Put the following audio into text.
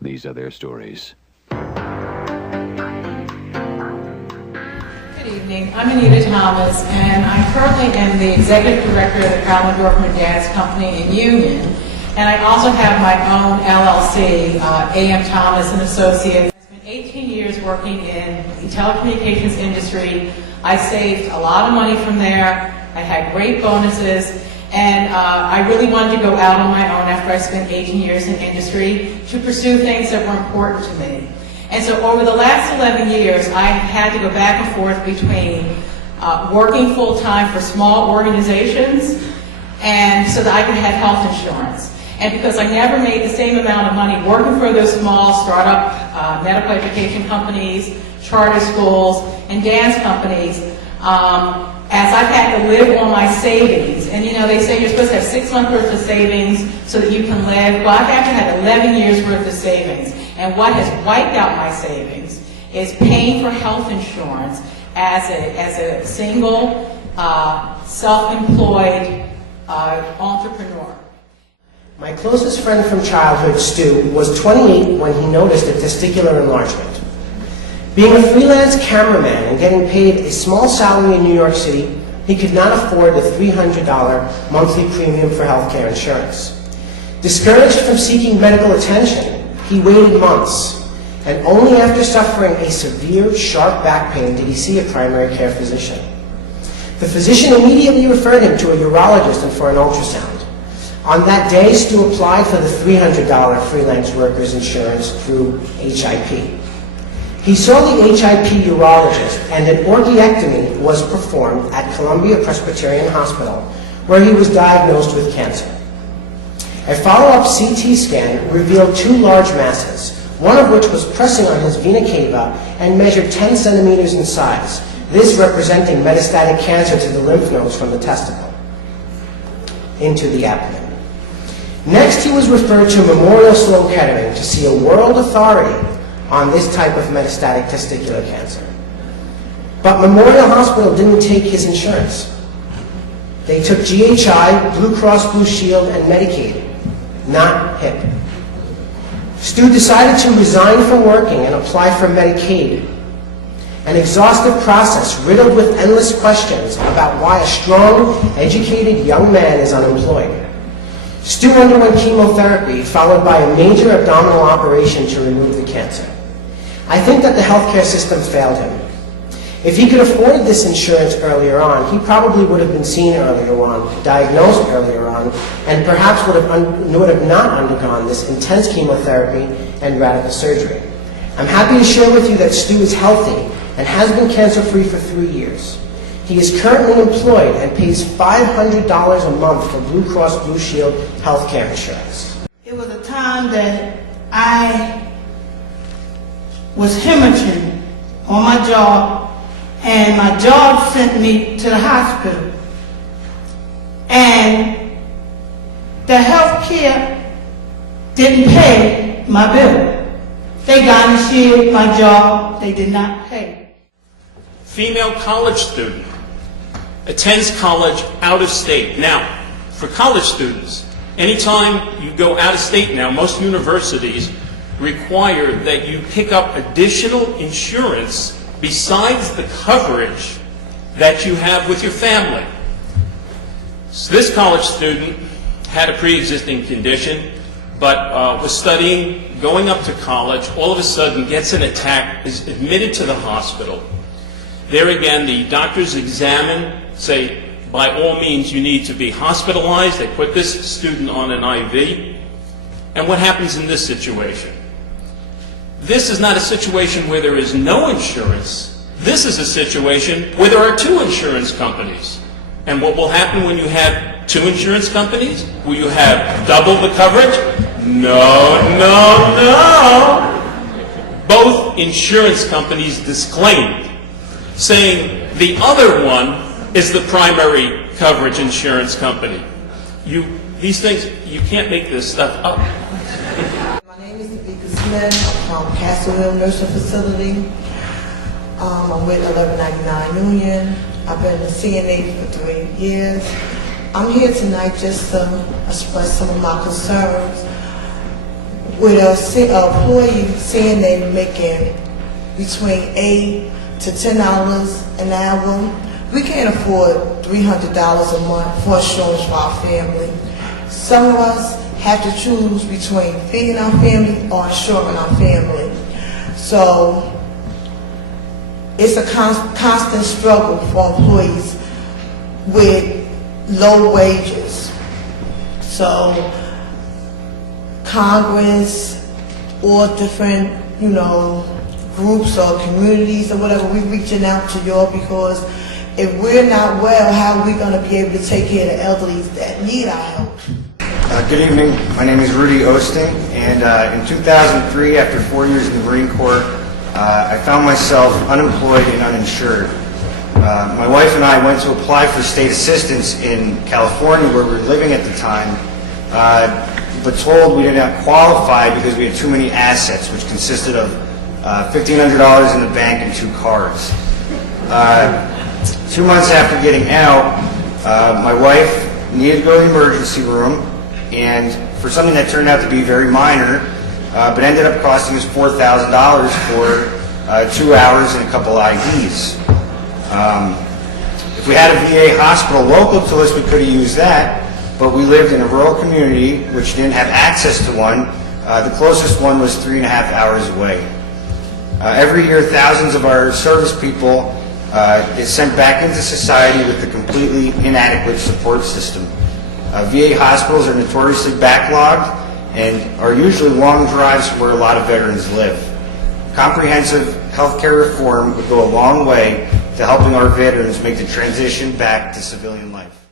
These are their stories. Good evening. I'm Anita Thomas, and I'm currently the executive director of the Carolyn Dorfman Gas Company in Union, and I also have my own LLC, A.M. Thomas and Associates. I spent 18 years working in the telecommunications industry. I saved a lot of money from there. I had great bonuses, and I really wanted to go out on my own after I spent 18 years in industry to pursue things that were important to me. And so over the last 11 years, I had to go back and forth between working full-time for small organizations and so that I could have health insurance. And because I never made the same amount of money working for those small startup medical education companies, charter schools, and dance companies, as I've had to live on my savings. And you know, they say you're supposed to have 6 months worth of savings so that you can live. Well, I've actually had 11 years worth of savings. And what has wiped out my savings is paying for health insurance as a single, self-employed entrepreneur. My closest friend from childhood, Stu, was 28 when he noticed a testicular enlargement. Being a freelance cameraman and getting paid a small salary in New York City, he could not afford the $300 monthly premium for healthcare insurance. Discouraged from seeking medical attention, he waited months, and only after suffering a severe, sharp back pain did he see a primary care physician. The physician immediately referred him to a urologist and for an ultrasound. On that day, Stu applied for the $300 freelance workers insurance through HIP. He saw the HIP urologist, and an orchiectomy was performed at Columbia Presbyterian Hospital, where he was diagnosed with cancer. A follow-up CT scan revealed 2 large masses, one of which was pressing on his vena cava and measured 10 centimeters in size, this representing metastatic cancer to the lymph nodes from the testicle into the abdomen. Next, he was referred to Memorial Sloan Kettering to see a world authority on this type of metastatic testicular cancer. But Memorial Hospital didn't take his insurance. They took GHI, Blue Cross Blue Shield, and Medicaid, not HIP. Stu decided to resign from working and apply for Medicaid, an exhaustive process riddled with endless questions about why a strong, educated young man is unemployed. Stu underwent chemotherapy, followed by a major abdominal operation to remove the cancer. I think that the healthcare system failed him. If he could afford this insurance earlier on, he probably would have been seen earlier on, diagnosed earlier on, and perhaps would have not undergone this intense chemotherapy and radical surgery. I'm happy to share with you that Stu is healthy and has been cancer-free for 3 years. He is currently employed and pays $500 a month for Blue Cross Blue Shield healthcare insurance. It was a time that I was hemorrhaging on my job, and my job sent me to the hospital. And the health care didn't pay my bill. They garnished my job, they did not pay. Female college student attends college out of state. Now, for college students, anytime you go out of state now, most universities require that you pick up additional insurance besides the coverage that you have with your family. So this college student had a pre-existing condition, but was studying, going up to college, all of a sudden gets an attack, is admitted to the hospital. There again, the doctors examine, say, by all means you need to be hospitalized. They put this student on an IV. And what happens in this situation? This is not a situation where there is no insurance. This is a situation where there are 2 insurance companies. And what will happen when you have 2 insurance companies? Will you have double the coverage? No, no, no. Both insurance companies disclaimed, saying the other one is the primary coverage insurance company. These things, you can't make this stuff up. My name is Smith. I'm from Castle Hill Nursing Facility. I'm with 1199 Union. I've been a CNA for 3 years. I'm here tonight just to express some of my concerns with a employee saying they're making between $8 to $10 an hour, we can't afford $300 a month for insurance for our family. Some of us have to choose between feeding our family or insuring our family. So it's a constant struggle for employees with low wages. So Congress or different, groups or communities or whatever, we're reaching out to y'all, because if we're not well, how are we going to be able to take care of the elderly that need our help? Good evening. My name is Rudy Osting, and in 2003, after 4 years in the Marine Corps, I found myself unemployed and uninsured. My wife and I went to apply for state assistance in California, where we were living at the time, but told we did not qualify because we had too many assets, which consisted of $1,500 in the bank and 2 cars. 2 months after getting out, my wife needed to go to the emergency room, and for something that turned out to be very minor, but ended up costing us $4,000 for 2 hours and a couple IVs. If we had a VA hospital local to us, we could have used that, but we lived in a rural community which didn't have access to one. The closest one was 3.5 hours away. Every year, thousands of our service people is sent back into society with a completely inadequate support system. VA hospitals are notoriously backlogged and are usually long drives from where a lot of veterans live. Comprehensive healthcare reform would go a long way to helping our veterans make the transition back to civilian life.